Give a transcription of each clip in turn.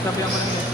Sabihan mo lang yun.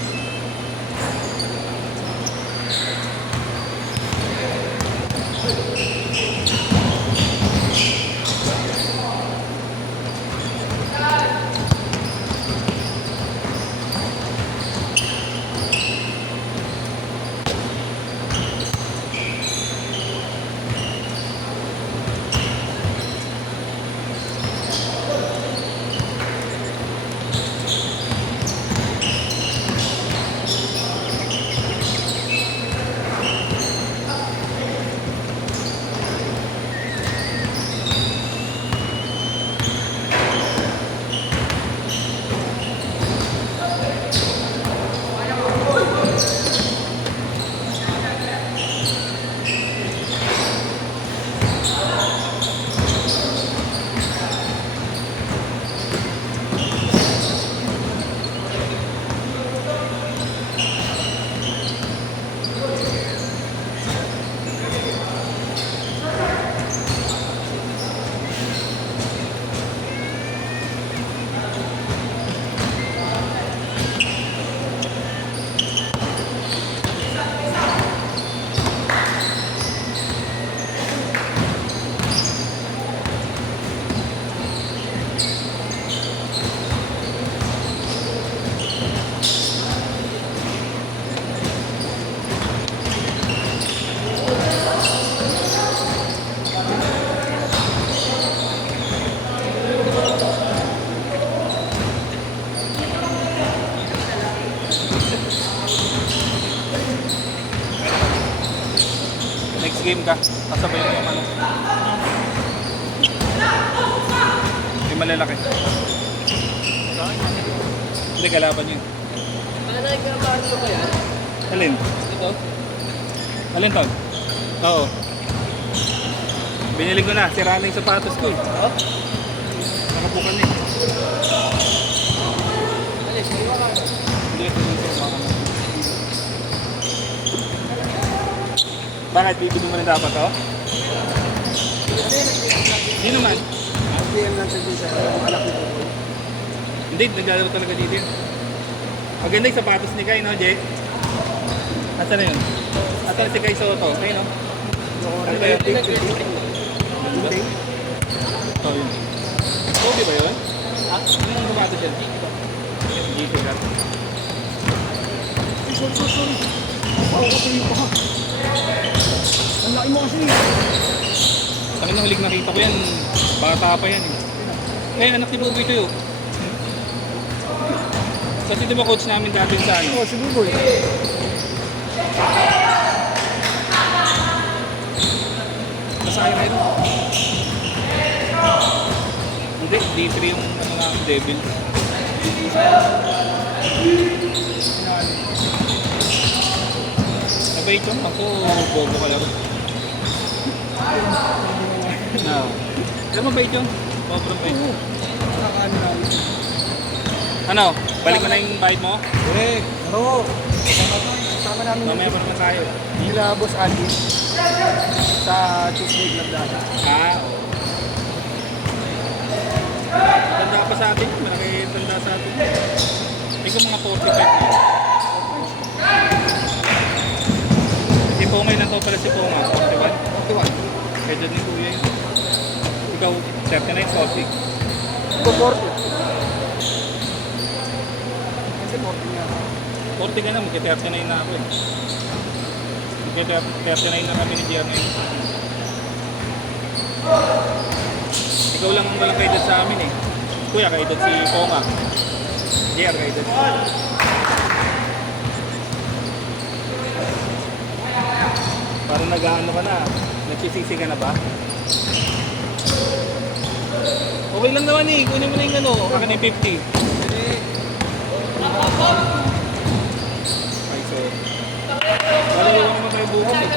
Next game ka, kasabay mo yung ano. Yung malalaki. Hindi, kalaban yun. Ano yung paano ba yan? Alin? Ito? Alin to? Oo. Binili ko na, sira na yung sapatos ko eh. Oo? Nakabukan eh. Alis, hindi ka. Hindi, hindi ko bakit? Bibili mo na dapat to? Hindi naman. Hindi yan lang sa dito. Anak ko. Hindi, naglalaro talaga dito yun. Maganda yung sapatos ni Kai, no, Jay? Asan na yun? Asan si Kai Soto? Ayun, no? Ano ba yun? Ito yun. Kobe ba yun? Anong sapatos yun? Dito ka. Sorry. Ako ko tuloy pa. Ang laki mo kasi. Sakin na huling nakita ko yan. Bata pa yan eh. Eh, anak ni Buboy ito yun. Kasi di ba coach namin dati sa ano? Oo, si Buboy. Masakay na yun. Hindi, D3 yung ano nga, Devil. Nabait yun, ako bobo ka laro. No. Alam mo bait yun? Sobrang bait. Oo. Nakakaano namin. Ano? Balik ko na yung bite mo? Correct. Oo. Sama namin. Mamaya pa naman tayo. Nila Boss Andy. Sa Tuesday Club dati. Ah, oo. Tanda pa sa atin, malaki tanda sa atin. Hindi ko mga 45 na. Si Puma yun to pala si Puma, 41. 41. Kaya dyan ni Kuya yun. Ikaw, 39, 40. Ito 40. Kasi 40 nga. 40 ka na, magka-39 na ako eh. Magka-39 na kami ni Gian ngayon. Ikaw lang ang walang kaedad sa amin eh. Kuya, kaedad si Poma. JR, kaedad. Parang nag-ano ka na. Nagsisisi ka na ba? Okay lang naman eh. Kunin mo na yung ano. Akin yung 50. Ay, so. Malalawa naman kayo bukas eh.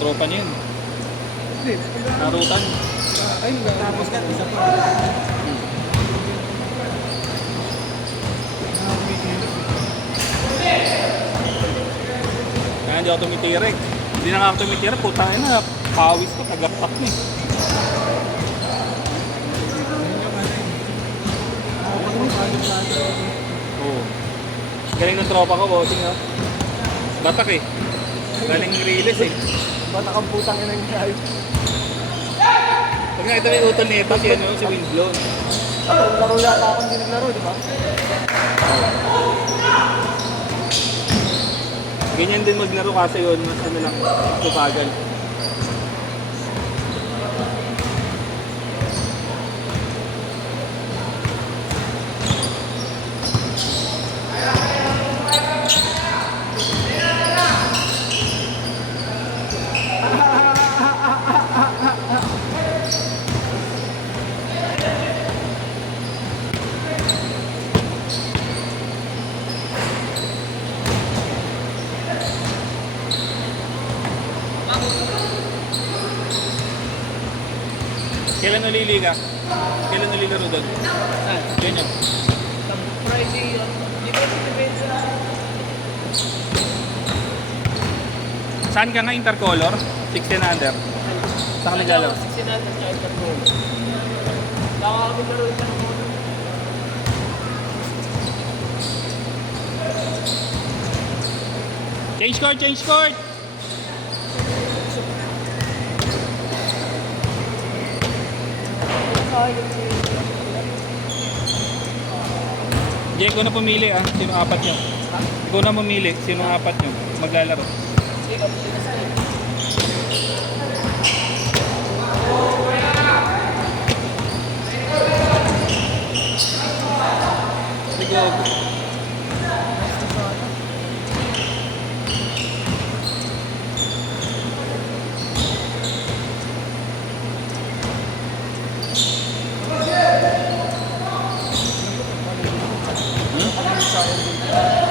Tropa niya yun. Hindi. Narutan. Ay, tapos ka. Isa pa. Kaya hindi ako tumitirek. Hindi na nga ako tumitirek. Puta na. Pawis ko. Tagaptak na eh. Oo. Galing ng tropa ko, bossing ha. Batak eh. Galing release eh. Batak ang putang ina niya ayun. Pag nakita mo yung utol nito, si Windblown. Laro yata akong hindi naglaro, di ba? Ganyan din maglaro kasi yun, mas ano lang, tupagan. Kailan naliliga? Kailan nalilaro doon? Saan? Ganyan. Friday yun. Di ba sinibenta na? Saan ka nga intercolor? 16 under. Saan ka naglalaro? 16 natin sa Interpol. Nakakaglaro siya ng mono. Change court, change court! Jay, ikaw na pumili ah. Sino apat nyo? Ikaw na mamili. Sino apat nyo? Maglalaro. Sige.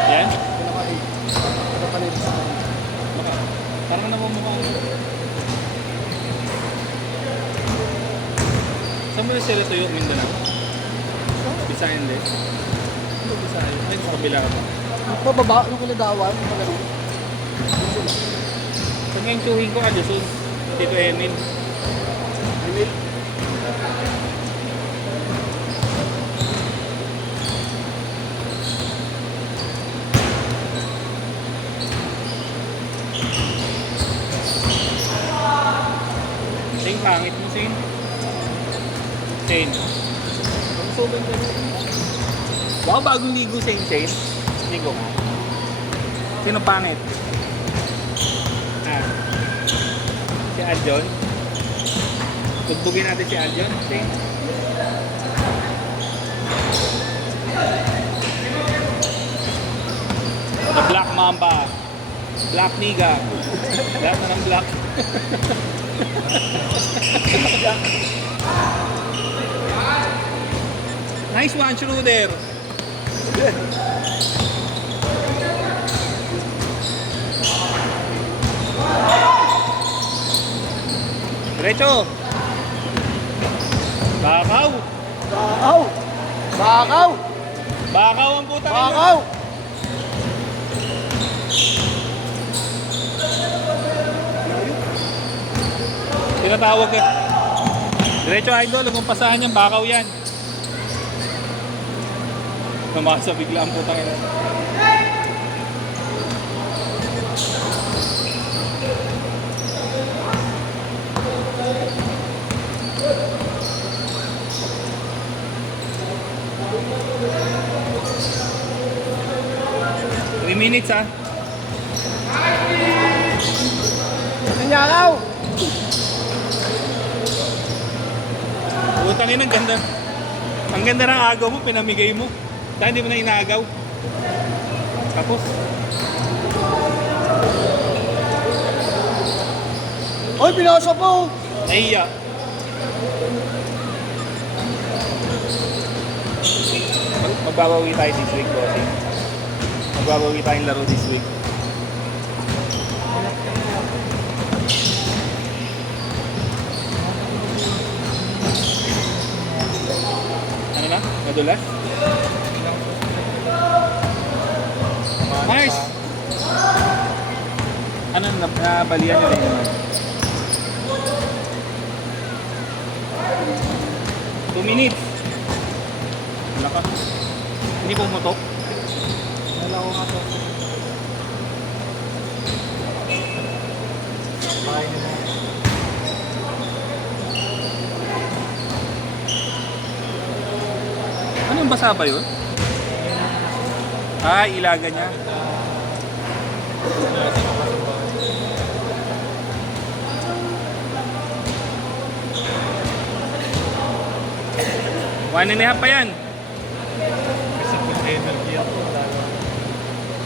Yan? Baka. Parang namumukha ko. Saan mo na sila tuyo? Mindanao? Bisayan din? Ano Bisayan? Ay, sa kabila ka ba? Pababa, nung kuladawan, magano. Saan nga yung tsuhin ko? Adyasun. Tito Emil. Emil? Sing, pangit mo, Sing. Sing. Ang sobrang ganun. Baka bagong ligo, Sing, Sing. Ligo ka. Sino pangit? Ah. Si Aljon. Tugbugin natin si Aljon, Sing. The Black Mamba. Black Niga. Lahat na ng black. Nice one, Schroeder. Diretso. Bakaw. Bakaw! Bakaw! Bakaw ang putang ina. Bakaw! Tinatawag ka. Diretso idol, huwag mong pasahan yan, bakaw yan. Namasa bigla ang putang ina. Three minutes ah. Nanyakaw! Putang ina, ang ganda. Ang ganda ng agaw mo, pinamigay mo. Saan hindi mo na inagaw? Tapos, Oy, pinasa po! nahiya. Magbabawi tayo this week, bossing. Magbabawi tayong laro this week. Ano na? Madulas? Mars! Ano, nabalian nyo rin naman? 2 minutes. Wala ka. Hindi pumutok. Dalawa nga to. Bahay nila. Ano yung basa ba yun? Ah, ilaga niya. One and a half pa yan. Kasi full energy ako.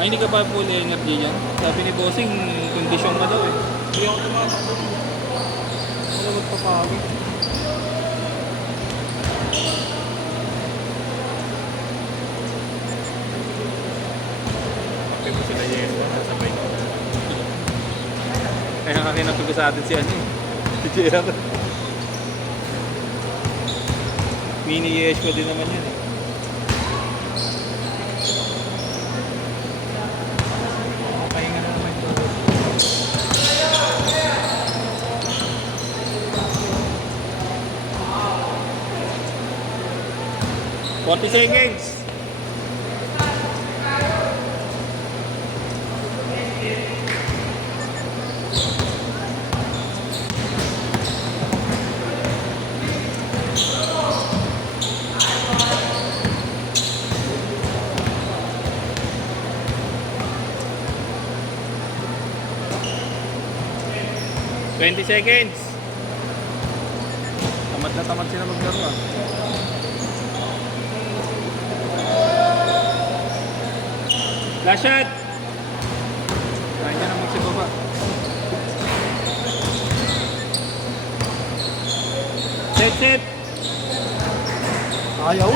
Ay, hindi ka pa full energy yan. Sabi ni Bossing, kondisyon ka daw eh. Hindi ako tumatakbo. Wala magpapawid. Bakit mo sila yes ba? Sabay ko. Kaya nga kinatubi sa atin si ano eh. Si JR. Mini yes ko din naman yan eh. Pahinga na naman ito. 40 seconds. Twenty seconds. Tamad na tamad sila maglaro ah. Last shot. Kaya niya na magsibaba. Set. Ayaw.